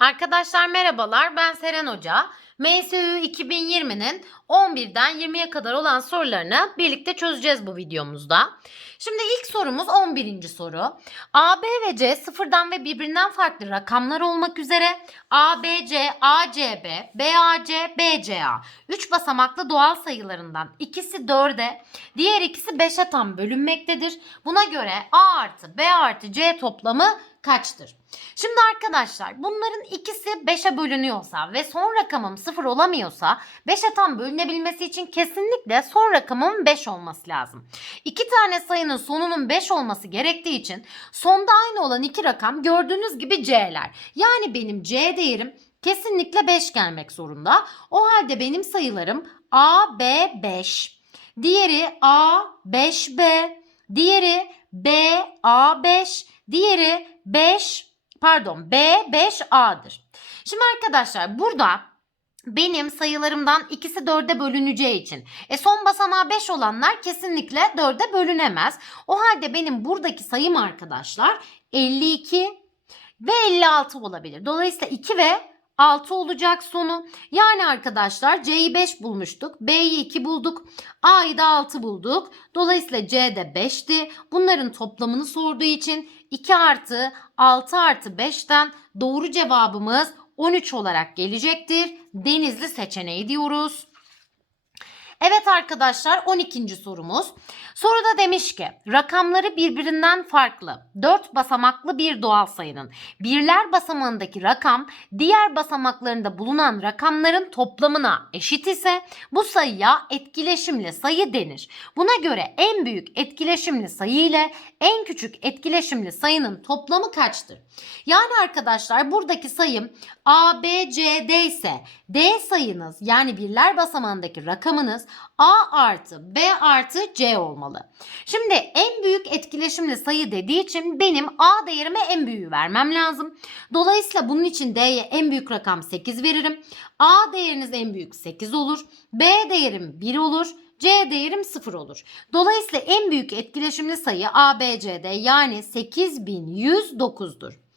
Arkadaşlar merhabalar ben Seren Hoca. MSÜ 2020'nin 11'den 20'ye kadar olan sorularını birlikte çözeceğiz bu videomuzda. Şimdi ilk sorumuz 11. soru. A, B ve C sıfırdan ve birbirinden farklı rakamlar olmak üzere A, B, C, A, C, B, B, A, C, B, C, A. 3 basamaklı doğal sayılarından ikisi 4'e, diğer ikisi 5'e tam bölünmektedir. Buna göre A artı B artı C toplamı kaçtır? Şimdi arkadaşlar bunların ikisi 5'e bölünüyorsa ve son rakamım 0 olamıyorsa 5'e tam bölünebilmesi için kesinlikle son rakamımın 5 olması lazım. İki tane sayının sonunun 5 olması gerektiği için sonda aynı olan iki rakam gördüğünüz gibi C'ler. Yani benim C değerim kesinlikle 5 gelmek zorunda. O halde benim sayılarım A, B, 5. Diğeri A, 5B. Diğeri B, A, 5. Diğeri 5 pardon B 5A'dır. Şimdi arkadaşlar burada benim sayılarımdan ikisi 4'e bölüneceği için e son basamağı 5 olanlar kesinlikle 4'e bölünemez. O halde benim buradaki sayım arkadaşlar 52 ve 56 olabilir. Dolayısıyla 2 ve 6 olacak sonu. Yani arkadaşlar C'yi 5 bulmuştuk. B'yi 2 bulduk. A'yı da 6 bulduk. Dolayısıyla C de 5'ti. Bunların toplamını sorduğu için 2 artı 6 artı 5'ten doğru cevabımız 13 olarak gelecektir. Denizli seçeneği diyoruz. Evet arkadaşlar 12. sorumuz. Soruda demiş ki rakamları birbirinden farklı 4 basamaklı bir doğal sayının birler basamağındaki rakam diğer basamaklarında bulunan rakamların toplamına eşit ise bu sayıya etkileşimli sayı denir. Buna göre en büyük etkileşimli sayı ile en küçük etkileşimli sayının toplamı kaçtır? Yani arkadaşlar buradaki sayım A, B, C, D ise D sayınız yani birler basamağındaki rakamınız A artı B artı C olmalı. Şimdi en büyük etkileşimli sayı dediği için benim A değerime en büyüğü vermem lazım. Dolayısıyla bunun için D'ye en büyük rakam 8 veririm. A değeriniz en büyük 8 olur. B değerim 1 olur. C değerim 0 olur. Dolayısıyla en büyük etkileşimli sayı ABCD yani 8109'dur.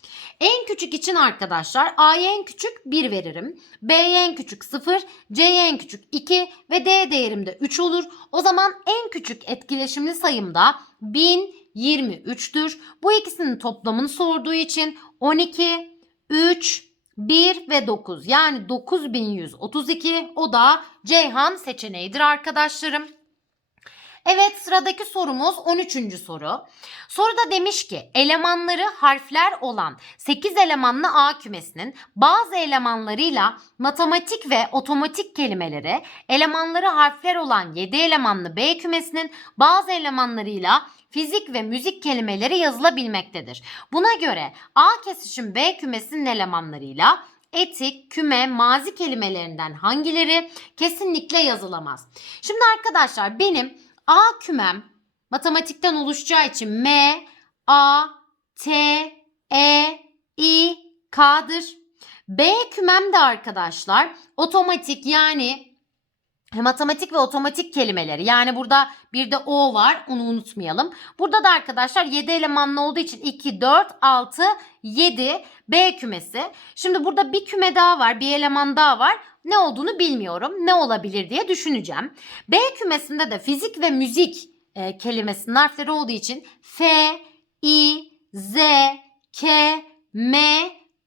En küçük için arkadaşlar A'ya en küçük 1 veririm. B'ye en küçük 0, C'ye en küçük 2 ve D değerim de 3 olur. O zaman en küçük etkileşimli sayım da 1023'tür. Bu ikisinin toplamını sorduğu için 12, 3, 1 ve 9 yani 9132 o da Ceyhan seçeneğidir arkadaşlarım. Evet sıradaki sorumuz 13. soru. Soruda demiş ki elemanları harfler olan 8 elemanlı A kümesinin bazı elemanlarıyla matematik ve otomatik kelimeleri, elemanları harfler olan 7 elemanlı B kümesinin bazı elemanlarıyla fizik ve müzik kelimeleri yazılabilmektedir. Buna göre A kesişim B kümesinin elemanlarıyla etik, küme, mazi kelimelerinden hangileri kesinlikle yazılamaz? Şimdi arkadaşlar benim A kümem matematikten oluşacağı için M, A, T, E, I, K'dır. B kümem de arkadaşlar otomatik yani matematik ve otomatik kelimeleri. Yani burada bir de O var onu unutmayalım. Burada da arkadaşlar 7 elemanlı olduğu için 2, 4, 6, 7 B kümesi. Şimdi burada bir küme daha var bir eleman daha var. Ne olduğunu bilmiyorum. Ne olabilir diye düşüneceğim. B kümesinde de fizik ve müzik e, kelimesinin harfleri olduğu için F, I, Z, K, M,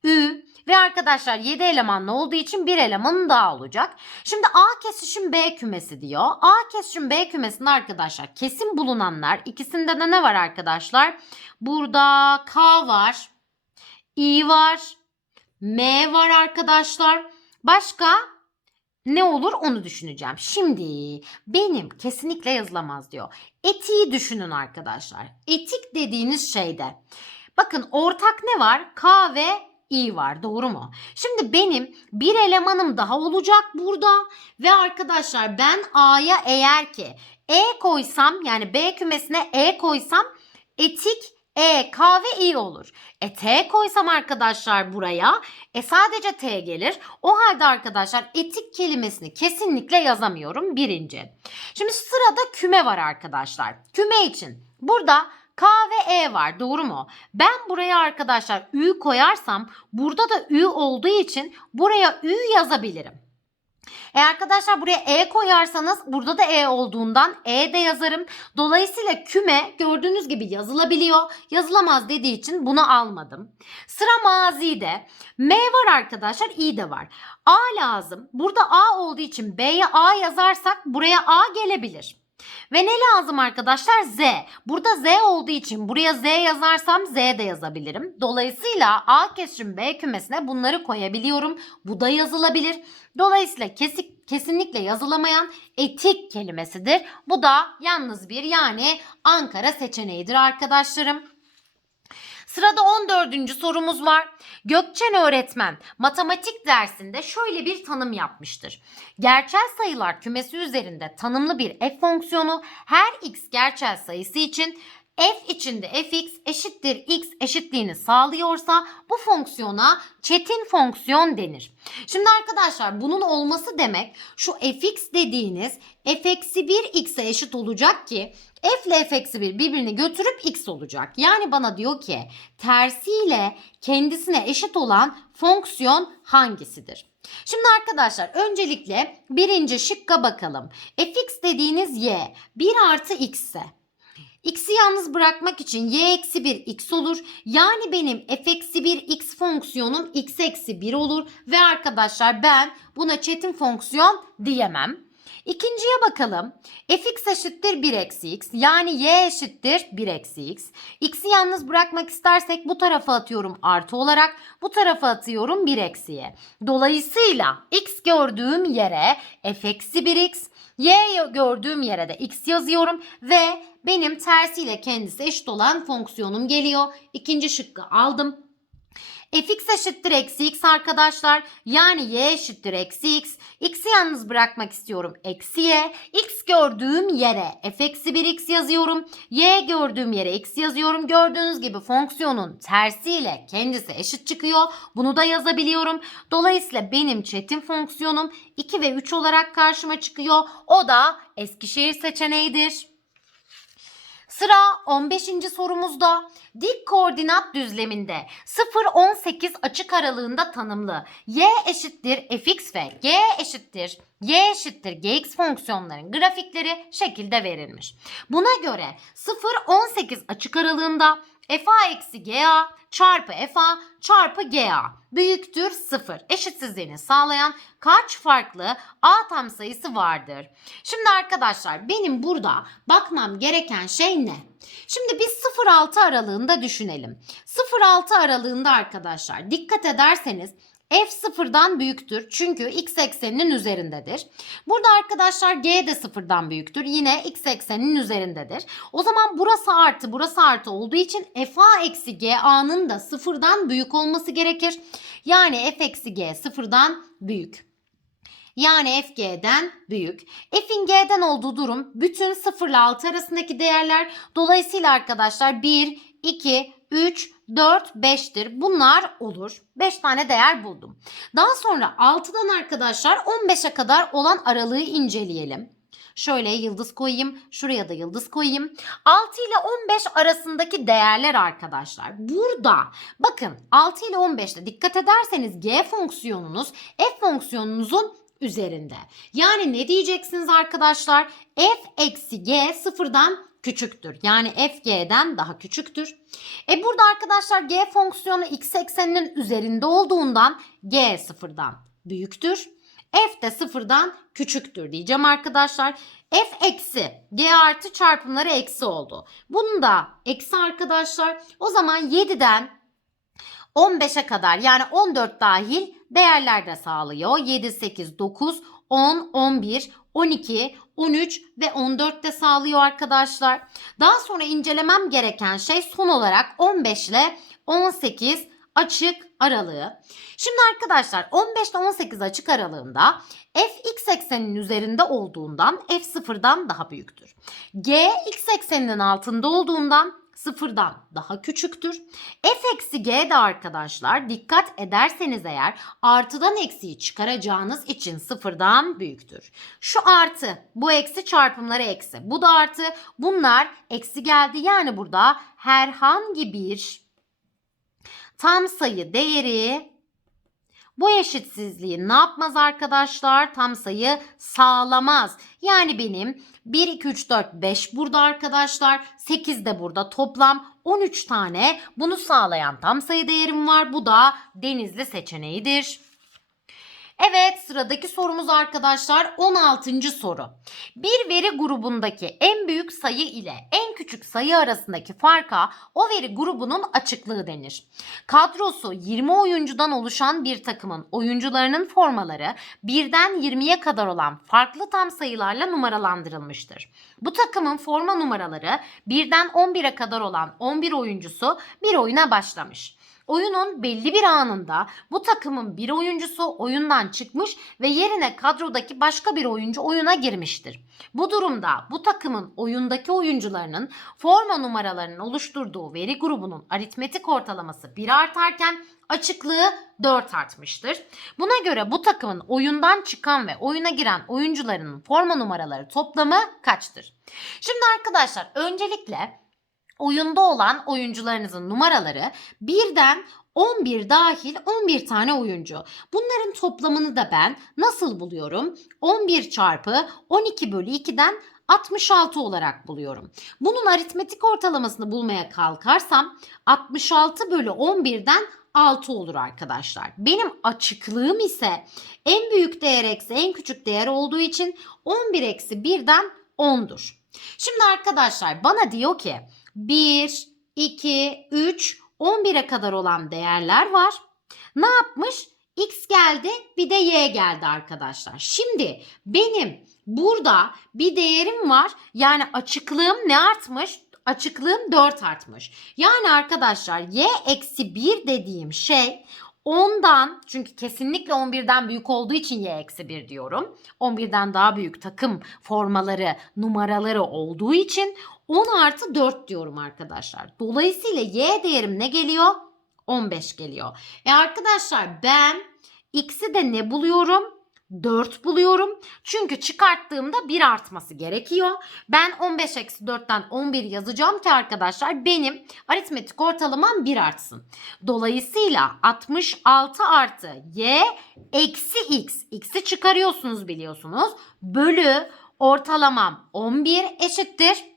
Ü ve arkadaşlar 7 elemanlı olduğu için bir elemanın daha olacak. Şimdi A kesişim B kümesi diyor. A kesişim B kümesinde arkadaşlar kesin bulunanlar ikisinde de ne var arkadaşlar? Burada K var, I var, M var arkadaşlar. Başka ne olur onu düşüneceğim. Şimdi benim kesinlikle yazılamaz diyor. Etiği düşünün arkadaşlar. Etik dediğiniz şeyde bakın ortak ne var? K ve i var doğru mu? Şimdi benim bir elemanım daha olacak burada ve arkadaşlar ben A'ya eğer ki E koysam yani B kümesine E koysam etik E, K ve I olur. E T koysam arkadaşlar buraya e sadece T gelir. O halde arkadaşlar etik kelimesini kesinlikle yazamıyorum birinci. Şimdi sırada küme var arkadaşlar. Küme için burada K ve E var doğru mu? Ben buraya arkadaşlar Ü koyarsam burada da Ü olduğu için buraya Ü yazabilirim. E arkadaşlar buraya E koyarsanız burada da E olduğundan E de yazarım. Dolayısıyla küme gördüğünüz gibi yazılabiliyor. Yazılamaz dediği için bunu almadım. Sıra mazide. M var arkadaşlar i de var. A lazım. Burada A olduğu için B'ye A yazarsak buraya A gelebilir. Ve ne lazım arkadaşlar? Z. Burada Z olduğu için buraya Z yazarsam Z de yazabilirim. Dolayısıyla A kesrim B kümesine bunları koyabiliyorum. Bu da yazılabilir. Dolayısıyla kesik, kesinlikle yazılamayan etik kelimesidir. Bu da yalnız bir yani Ankara seçeneğidir arkadaşlarım. Sırada 14. sorumuz var. Gökçen öğretmen matematik dersinde şöyle bir tanım yapmıştır. Gerçel sayılar kümesi üzerinde tanımlı bir f fonksiyonu her x gerçel sayısı için f içinde fx eşittir x eşitliğini sağlıyorsa bu fonksiyona çetin fonksiyon denir. Şimdi arkadaşlar bunun olması demek şu fx dediğiniz f eksi 1 x'e eşit olacak ki f ile f eksi 1 birbirini götürüp x olacak. Yani bana diyor ki tersiyle kendisine eşit olan fonksiyon hangisidir? Şimdi arkadaşlar öncelikle birinci şıkka bakalım. fx dediğiniz y 1 artı x ise X'i yalnız bırakmak için y eksi 1 x olur. Yani benim f eksi 1 x fonksiyonum x eksi 1 olur. Ve arkadaşlar ben buna çetin fonksiyon diyemem. İkinciye bakalım. fx eşittir 1 eksi x. Yani y eşittir 1 eksi x. X'i yalnız bırakmak istersek bu tarafa atıyorum artı olarak. Bu tarafa atıyorum 1 eksiye. Dolayısıyla x gördüğüm yere f eksi 1x. Y gördüğüm yere de x yazıyorum ve benim tersiyle kendisi eşit olan fonksiyonum geliyor. İkinci şıkkı aldım. Fx eşittir eksi x arkadaşlar. Yani y eşittir eksi x. x'i yalnız bırakmak istiyorum. Eksi y. x gördüğüm yere f eksi 1x yazıyorum. y gördüğüm yere x yazıyorum. Gördüğünüz gibi fonksiyonun tersiyle kendisi eşit çıkıyor. Bunu da yazabiliyorum. Dolayısıyla benim çetin fonksiyonum 2 ve 3 olarak karşıma çıkıyor. O da Eskişehir seçeneğidir. Sıra 15. sorumuzda dik koordinat düzleminde 0-18 açık aralığında tanımlı y eşittir fx ve g eşittir y eşittir gx fonksiyonların grafikleri şekilde verilmiş. Buna göre 0-18 açık aralığında fa eksi ga çarpı fa çarpı ga büyüktür 0 eşitsizliğini sağlayan kaç farklı a tam sayısı vardır? Şimdi arkadaşlar benim burada bakmam gereken şey ne? Şimdi biz 0-6 aralığında düşünelim. 0-6 aralığında arkadaşlar dikkat ederseniz f sıfırdan büyüktür çünkü x ekseninin üzerindedir. Burada arkadaşlar g de sıfırdan büyüktür. Yine x ekseninin üzerindedir. O zaman burası artı burası artı olduğu için fa eksi ga'nın da sıfırdan büyük olması gerekir. Yani f eksi g sıfırdan büyük. Yani f g'den büyük. F'in g'den olduğu durum bütün 0 ile 6 arasındaki değerler. Dolayısıyla arkadaşlar 1, 2, 3, 4, 5'tir. Bunlar olur. 5 tane değer buldum. Daha sonra 6'dan arkadaşlar 15'e kadar olan aralığı inceleyelim. Şöyle yıldız koyayım. Şuraya da yıldız koyayım. 6 ile 15 arasındaki değerler arkadaşlar. Burada bakın 6 ile 15'te dikkat ederseniz g fonksiyonunuz f fonksiyonunuzun üzerinde. Yani ne diyeceksiniz arkadaşlar? f eksi g sıfırdan küçüktür. Yani f g'den daha küçüktür. E burada arkadaşlar g fonksiyonu x ekseninin üzerinde olduğundan g sıfırdan büyüktür. f de sıfırdan küçüktür diyeceğim arkadaşlar. f eksi g artı çarpımları eksi oldu. Bunu da eksi arkadaşlar. O zaman 7'den 15'e kadar yani 14 dahil değerler de sağlıyor. 7, 8, 9, 10, 11, 12, 13 ve 14 de sağlıyor arkadaşlar. Daha sonra incelemem gereken şey son olarak 15 ile 18 açık aralığı. Şimdi arkadaşlar 15 ile 18 açık aralığında f x ekseninin üzerinde olduğundan f sıfırdan daha büyüktür. G x ekseninin altında olduğundan sıfırdan daha küçüktür. F eksi G de arkadaşlar dikkat ederseniz eğer artıdan eksiği çıkaracağınız için sıfırdan büyüktür. Şu artı bu eksi çarpımları eksi. Bu da artı bunlar eksi geldi. Yani burada herhangi bir tam sayı değeri bu eşitsizliği ne yapmaz arkadaşlar? Tam sayı sağlamaz. Yani benim 1, 2, 3, 4, 5 burada arkadaşlar. 8 de burada. Toplam 13 tane bunu sağlayan tam sayı değerim var. Bu da denizli seçeneğidir. Evet sıradaki sorumuz arkadaşlar 16. soru. Bir veri grubundaki en büyük sayı ile en küçük sayı arasındaki farka o veri grubunun açıklığı denir. Kadrosu 20 oyuncudan oluşan bir takımın oyuncularının formaları birden 20'ye kadar olan farklı tam sayılarla numaralandırılmıştır. Bu takımın forma numaraları birden 11'e kadar olan 11 oyuncusu bir oyuna başlamış. Oyunun belli bir anında bu takımın bir oyuncusu oyundan çıkmış ve yerine kadrodaki başka bir oyuncu oyuna girmiştir. Bu durumda bu takımın oyundaki oyuncularının forma numaralarının oluşturduğu veri grubunun aritmetik ortalaması 1 artarken açıklığı 4 artmıştır. Buna göre bu takımın oyundan çıkan ve oyuna giren oyuncularının forma numaraları toplamı kaçtır? Şimdi arkadaşlar öncelikle oyunda olan oyuncularınızın numaraları birden 11 dahil 11 tane oyuncu. Bunların toplamını da ben nasıl buluyorum? 11 çarpı 12 bölü 2'den 66 olarak buluyorum. Bunun aritmetik ortalamasını bulmaya kalkarsam 66 bölü 11'den 6 olur arkadaşlar. Benim açıklığım ise en büyük değer eksi en küçük değer olduğu için 11 eksi 1'den 10'dur. Şimdi arkadaşlar bana diyor ki 1, 2, 3, 11'e kadar olan değerler var. Ne yapmış? X geldi bir de Y geldi arkadaşlar. Şimdi benim burada bir değerim var. Yani açıklığım ne artmış? Açıklığım 4 artmış. Yani arkadaşlar Y eksi 1 dediğim şey 10'dan çünkü kesinlikle 11'den büyük olduğu için y eksi 1 diyorum. 11'den daha büyük takım formaları numaraları olduğu için 10 artı 4 diyorum arkadaşlar. Dolayısıyla y değerim ne geliyor? 15 geliyor. E arkadaşlar ben x'i de ne buluyorum? 4 buluyorum. Çünkü çıkarttığımda 1 artması gerekiyor. Ben 15 eksi 4'ten 11 yazacağım ki arkadaşlar benim aritmetik ortalamam 1 artsın. Dolayısıyla 66 artı y eksi x. X'i çıkarıyorsunuz biliyorsunuz. Bölü ortalamam 11 eşittir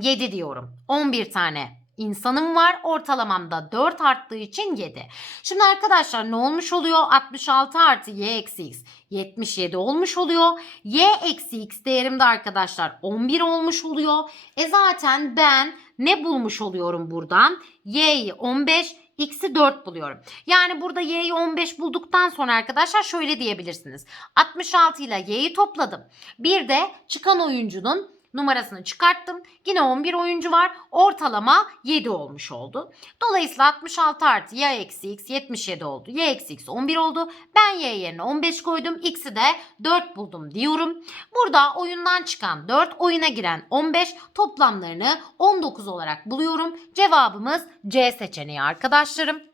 7 diyorum. 11 tane insanım var. Ortalamamda 4 arttığı için 7. Şimdi arkadaşlar ne olmuş oluyor? 66 artı y eksi x 77 olmuş oluyor. Y eksi x değerim de arkadaşlar 11 olmuş oluyor. E zaten ben ne bulmuş oluyorum buradan? Y'yi 15 x'i 4 buluyorum. Yani burada y'yi 15 bulduktan sonra arkadaşlar şöyle diyebilirsiniz. 66 ile y'yi topladım. Bir de çıkan oyuncunun numarasını çıkarttım. Yine 11 oyuncu var. Ortalama 7 olmuş oldu. Dolayısıyla 66 artı y eksi x 77 oldu. y eksi x 11 oldu. Ben y yerine 15 koydum. x'i de 4 buldum diyorum. Burada oyundan çıkan 4, oyuna giren 15 toplamlarını 19 olarak buluyorum. Cevabımız C seçeneği arkadaşlarım.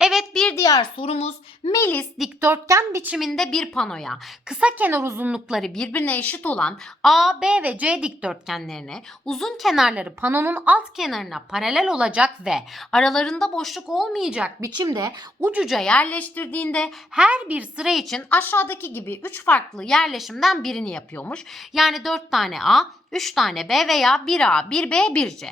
Evet bir diğer sorumuz Melis dikdörtgen biçiminde bir panoya kısa kenar uzunlukları birbirine eşit olan A, B ve C dikdörtgenlerini uzun kenarları panonun alt kenarına paralel olacak ve aralarında boşluk olmayacak biçimde ucuca yerleştirdiğinde her bir sıra için aşağıdaki gibi 3 farklı yerleşimden birini yapıyormuş. Yani 4 tane A, 3 tane B veya 1A, 1B, 1C.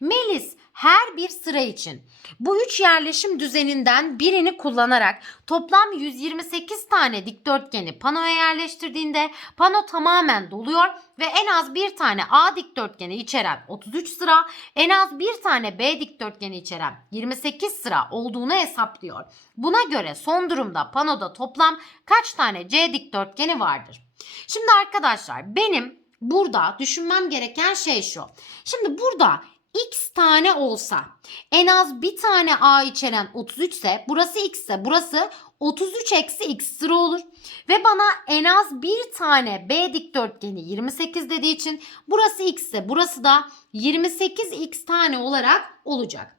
Melis her bir sıra için bu üç yerleşim düzeninden birini kullanarak toplam 128 tane dikdörtgeni panoya yerleştirdiğinde pano tamamen doluyor ve en az bir tane A dikdörtgeni içeren 33 sıra, en az bir tane B dikdörtgeni içeren 28 sıra olduğunu hesaplıyor. Buna göre son durumda panoda toplam kaç tane C dikdörtgeni vardır? Şimdi arkadaşlar benim burada düşünmem gereken şey şu. Şimdi burada x tane olsa en az bir tane a içeren 33 ise burası x ise burası 33 eksi x sıra olur. Ve bana en az bir tane B dikdörtgeni 28 dediği için burası x ise burası da 28x tane olarak olacak.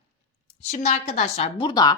Şimdi arkadaşlar burada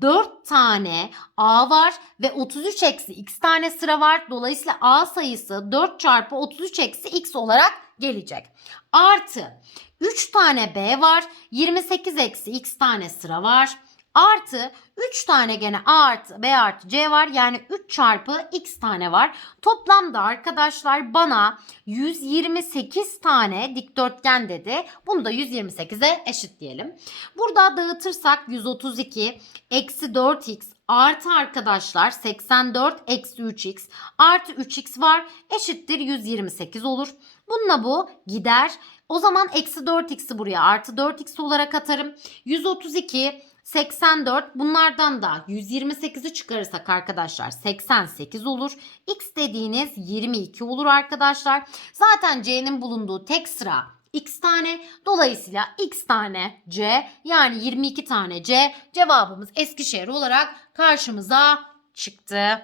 4 tane A var ve 33 eksi x tane sıra var. Dolayısıyla A sayısı 4 çarpı 33 eksi x olarak gelecek. Artı 3 tane B var. 28 eksi x tane sıra var. Artı 3 tane gene A artı B artı C var. Yani 3 çarpı x tane var. Toplamda arkadaşlar bana 128 tane dikdörtgen dedi. Bunu da 128'e eşitleyelim. Burada dağıtırsak 132 eksi 4x artı arkadaşlar 84 eksi 3x artı 3x var eşittir 128 olur. Bununla bu gider. O zaman eksi 4x'i buraya artı 4x olarak atarım. 132 84 bunlardan da 128'i çıkarırsak arkadaşlar 88 olur. X dediğiniz 22 olur arkadaşlar. Zaten C'nin bulunduğu tek sıra x tane. Dolayısıyla x tane C yani 22 tane C cevabımız Eskişehir olarak karşımıza çıktı.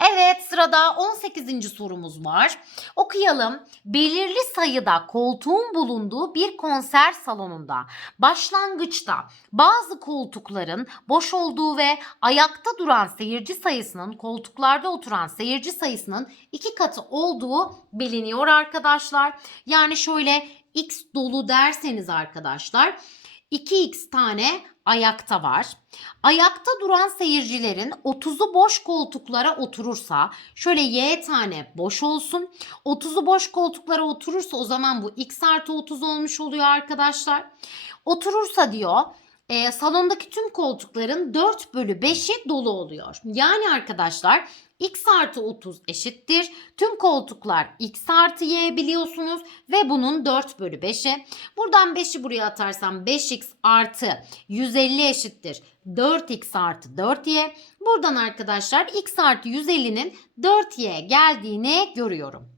Evet sırada 18. sorumuz var. Okuyalım. Belirli sayıda koltuğun bulunduğu bir konser salonunda başlangıçta bazı koltukların boş olduğu ve ayakta duran seyirci sayısının koltuklarda oturan seyirci sayısının iki katı olduğu biliniyor arkadaşlar. Yani şöyle x dolu derseniz arkadaşlar 2x tane ayakta var. Ayakta duran seyircilerin 30'u boş koltuklara oturursa şöyle y tane boş olsun. 30'u boş koltuklara oturursa o zaman bu x artı 30 olmuş oluyor arkadaşlar. Oturursa diyor e, salondaki tüm koltukların 4 bölü 5'i dolu oluyor. Yani arkadaşlar x artı 30 eşittir. Tüm koltuklar x artı y biliyorsunuz ve bunun 4 bölü 5'i. Buradan 5'i buraya atarsam 5x artı 150 eşittir. 4x artı 4y. Buradan arkadaşlar x artı 150'nin 4y geldiğini görüyorum.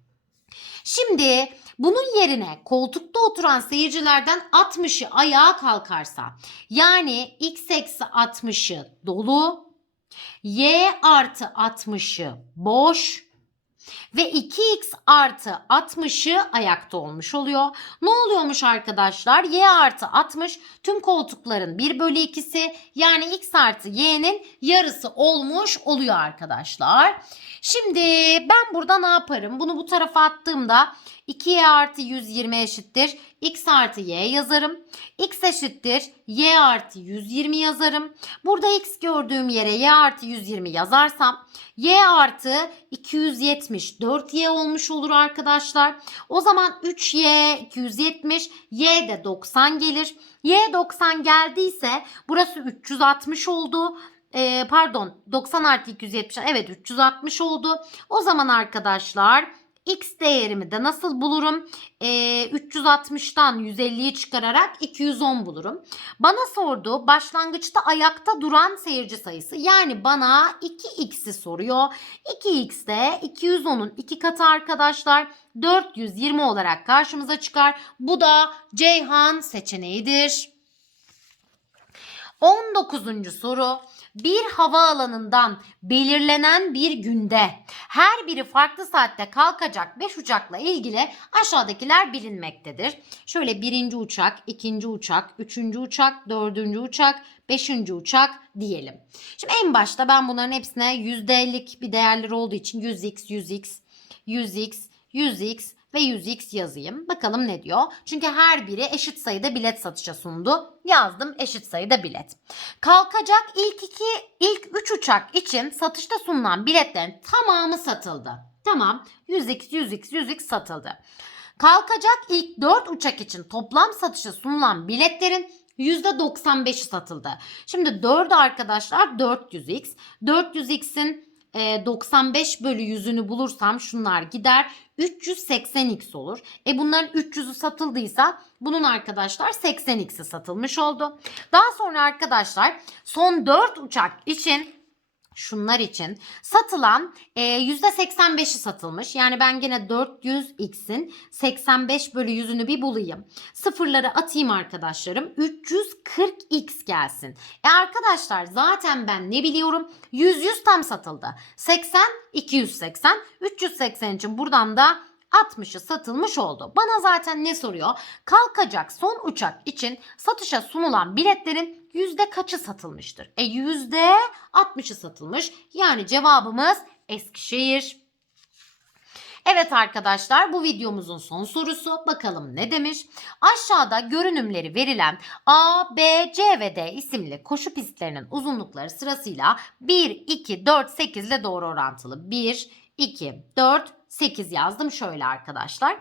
Şimdi bunun yerine koltukta oturan seyircilerden 60'ı ayağa kalkarsa yani x eksi 60'ı dolu, y artı 60'ı boş ve 2x artı 60'ı ayakta olmuş oluyor. Ne oluyormuş arkadaşlar? y artı 60 tüm koltukların 1 bölü 2'si yani x artı y'nin yarısı olmuş oluyor arkadaşlar. Şimdi ben burada ne yaparım? Bunu bu tarafa attığımda 2y artı 120 eşittir. x artı y yazarım. x eşittir. y artı 120 yazarım. Burada x gördüğüm yere y artı 120 yazarsam y artı 274y olmuş olur arkadaşlar. O zaman 3y 270 y de 90 gelir. y 90 geldiyse burası 360 oldu. Ee, pardon 90 artı 270 evet 360 oldu. O zaman arkadaşlar x değerimi de nasıl bulurum? Ee, 360'tan 150'yi çıkararak 210 bulurum. Bana sordu başlangıçta ayakta duran seyirci sayısı. Yani bana 2x'i soruyor. 2x de 210'un 2 katı arkadaşlar. 420 olarak karşımıza çıkar. Bu da Ceyhan seçeneğidir. 19. soru. Bir havaalanından belirlenen bir günde her biri farklı saatte kalkacak 5 uçakla ilgili aşağıdakiler bilinmektedir. Şöyle birinci uçak, ikinci uçak, üçüncü uçak, dördüncü uçak, beşinci uçak diyelim. Şimdi en başta ben bunların hepsine %50'lik bir değerleri olduğu için 100x, 100x, 100x, 100x ve 100x yazayım. Bakalım ne diyor? Çünkü her biri eşit sayıda bilet satışa sundu. Yazdım eşit sayıda bilet. Kalkacak ilk iki, ilk 3 uçak için satışta sunulan biletlerin tamamı satıldı. Tamam 100x, 100x, 100x satıldı. Kalkacak ilk 4 uçak için toplam satışa sunulan biletlerin %95'i satıldı. Şimdi 4 arkadaşlar 400x. 400x'in 95 bölü 100'ünü bulursam şunlar gider. 380x olur. E bunların 300'ü satıldıysa bunun arkadaşlar 80x'i satılmış oldu. Daha sonra arkadaşlar son 4 uçak için şunlar için satılan e, %85'i satılmış. Yani ben gene 400x'in 85 bölü 100'ünü bir bulayım. Sıfırları atayım arkadaşlarım. 340x gelsin. E arkadaşlar zaten ben ne biliyorum? 100 100 tam satıldı. 80 280 380 için buradan da 60'ı satılmış oldu. Bana zaten ne soruyor? Kalkacak son uçak için satışa sunulan biletlerin yüzde kaçı satılmıştır? E yüzde 60'ı satılmış. Yani cevabımız Eskişehir. Evet arkadaşlar bu videomuzun son sorusu. Bakalım ne demiş? Aşağıda görünümleri verilen A, B, C ve D isimli koşu pistlerinin uzunlukları sırasıyla 1, 2, 4, 8 ile doğru orantılı. 1, 2, 4, 8 yazdım şöyle arkadaşlar.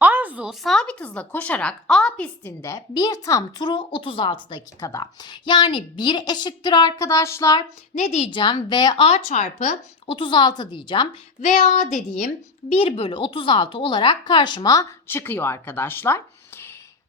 Arzu sabit hızla koşarak A pistinde bir tam turu 36 dakikada. Yani 1 eşittir arkadaşlar. Ne diyeceğim? VA çarpı 36 diyeceğim. VA dediğim 1 bölü 36 olarak karşıma çıkıyor arkadaşlar.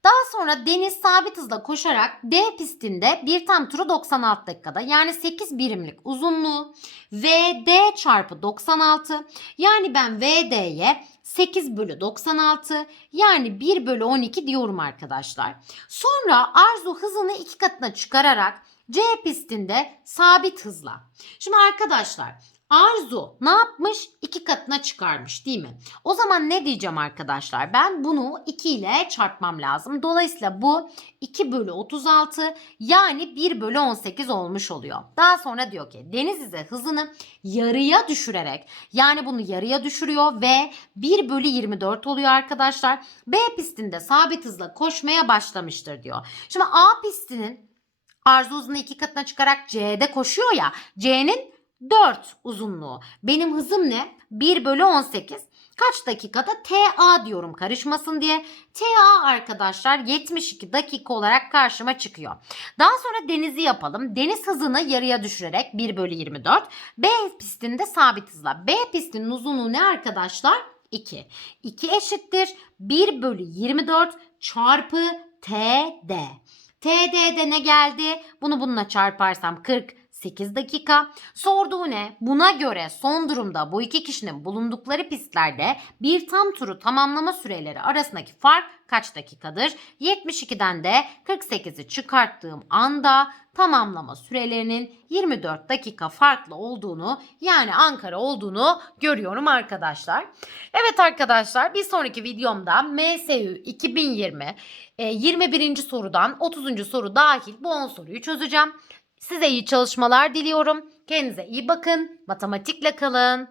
Daha sonra Deniz sabit hızla koşarak D pistinde bir tam turu 96 dakikada. Yani 8 birimlik uzunluğu. VD çarpı 96. Yani ben VD'ye 8 bölü 96 yani 1 bölü 12 diyorum arkadaşlar. Sonra Arzu hızını iki katına çıkararak C pistinde sabit hızla. Şimdi arkadaşlar Arzu ne yapmış? İki katına çıkarmış değil mi? O zaman ne diyeceğim arkadaşlar? Ben bunu 2 ile çarpmam lazım. Dolayısıyla bu 2 bölü 36 yani 1 bölü 18 olmuş oluyor. Daha sonra diyor ki Deniz ise hızını yarıya düşürerek yani bunu yarıya düşürüyor ve 1 bölü 24 oluyor arkadaşlar. B pistinde sabit hızla koşmaya başlamıştır diyor. Şimdi A pistinin arzu hızını iki katına çıkarak C'de koşuyor ya. C'nin 4 uzunluğu. Benim hızım ne? 1 bölü 18. Kaç dakikada? TA diyorum karışmasın diye. TA arkadaşlar 72 dakika olarak karşıma çıkıyor. Daha sonra denizi yapalım. Deniz hızını yarıya düşürerek 1 bölü 24. B pistinde sabit hızla. B pistinin uzunluğu ne arkadaşlar? 2. 2 eşittir 1 bölü 24 çarpı TD. TD'de ne geldi? Bunu bununla çarparsam 48 dakika. Sorduğu ne? Buna göre son durumda bu iki kişinin bulundukları pistlerde bir tam turu tamamlama süreleri arasındaki fark kaç dakikadır? 72'den de 48'i çıkarttığım anda tamamlama sürelerinin 24 dakika farklı olduğunu yani Ankara olduğunu görüyorum arkadaşlar. Evet arkadaşlar bir sonraki videomda MSÜ 2020 e, 21. sorudan 30. soru dahil bu 10 soruyu çözeceğim. Size iyi çalışmalar diliyorum. Kendinize iyi bakın. Matematikle kalın.